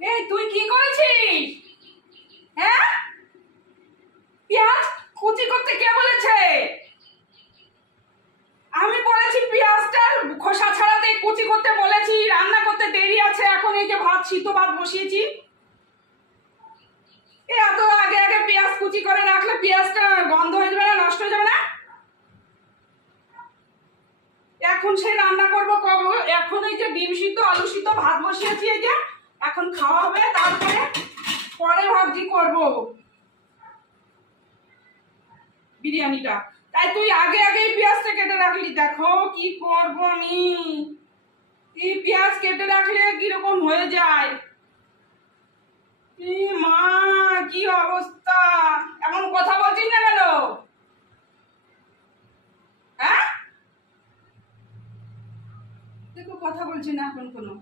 এই তুই কি করেছিস? হ্যাঁ, পেঁয়াজ কুচি করতে কে বলেছে? আমি বলেছি পেঁয়াজটা খোসা ছাড়াতে কুচি করতে বলেছি, রান্না করতে দেরি আছে, এখন এই যে ভাত সিদ্ধ ভাত বসিয়েছি। এত আগে আগে পেঁয়াজ কুচি করে রাখলে পেঁয়াজটা গন্ধ হয়ে যাবে না, নষ্ট হয়ে যাবে না? এখন সেই রান্না করবো কবে? এখন এই যে ডিম সিদ্ধ আলু সিদ্ধ ভাত বসিয়েছি, এই যে এখন খাওয়া হবে, তারপরে পরে ভাবছি করবো বিরিয়ানিটা। তাই তুই আগে আগেই পেঁয়াজটা কেটে রাখলি। দেখো কি করবো আমি, এই পেঁয়াজ কেটে রাখলে কিরকম হয়ে যায়। মা, কি অবস্থা! এমন কথা বলছিস না কেন? হ্যাঁ, দেখো কথা বলছি না এখন কোনো।